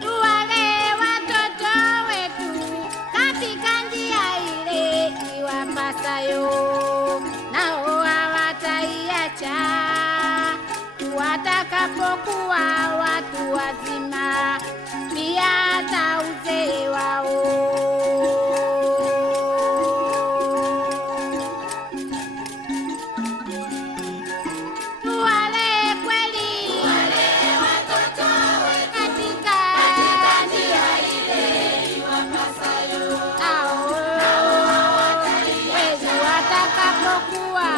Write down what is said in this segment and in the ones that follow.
Tuwalee watoto wetu katika njia ile iwapasayo, nao hawataiacha watakapokuwa watu wazima, pia hata uzee wao. Tuwalee kweli watoto katika njia ile iwapasayo, nao hawataiacha watakapokuwa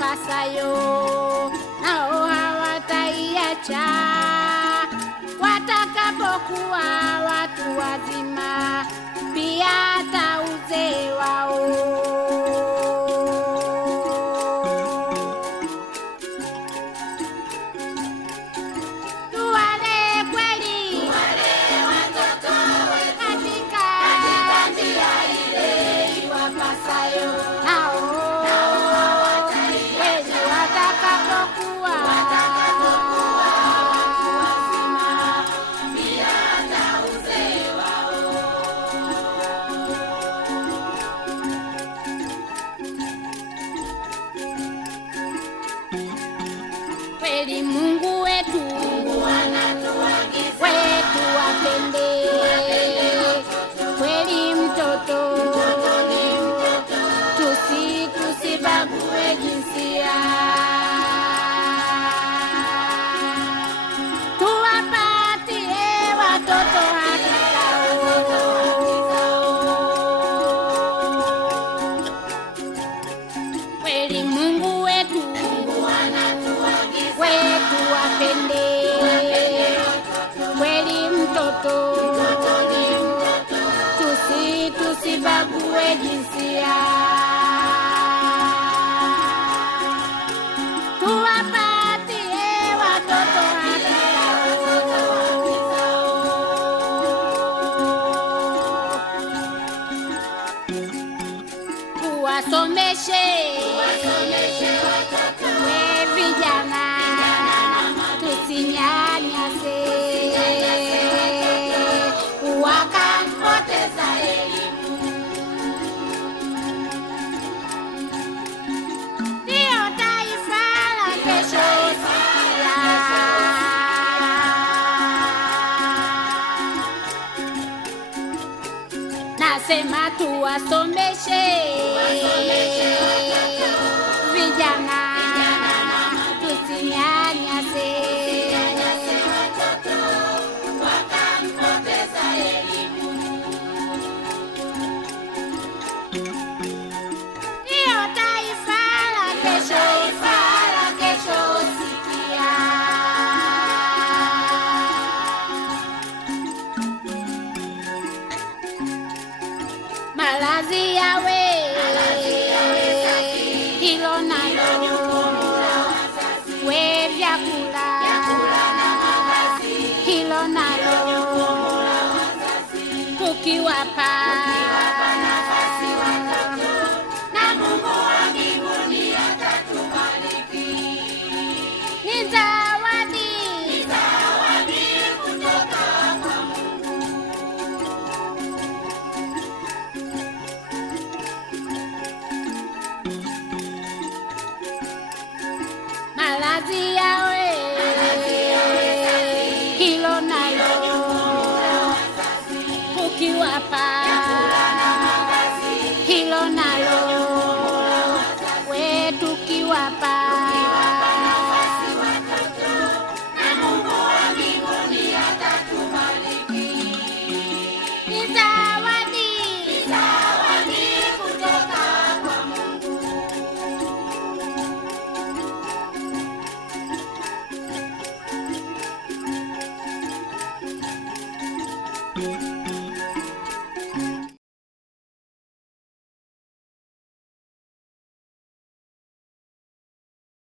pasayo, nao hawataiacha watakapokuwa watu wazima, pia hata uzee wao. Tuwalee kweli watoto katika njia ile iwapasayo, nao kweli Mungu wetu anatuagiza wetu wapende kweli mtoto tusibague jinsia, tuwapatie watoto haki zao. Kweli Mungu wetu wetu wapende kweli mtoto tusibague jinsia, tuwapatie watoto haki zao. Tuwasomeshe we vijana, tusinyanyase wakampoteza elimu. Ndio taifa la kesho, sikia. Nasema tuwasomeshe vijana, tusinyanyase wakampoteza elimu. Ndio taifa la kesho, sikia. Malazi yawe hilo nalo, we vyakula hilo nalo, tukiwapa nafasi watoto, na Mungu wa mbinguni atatubariki. Ni zawadi kutoka kwa Mungu. Malazi yawe hilo nalo, ukiwapa hilo nalo, we tukiwapa nafasi watoto, na Mungu wa mbinguni atatubariki. Ni zawadi kutoka kwa Mungu. Thank you.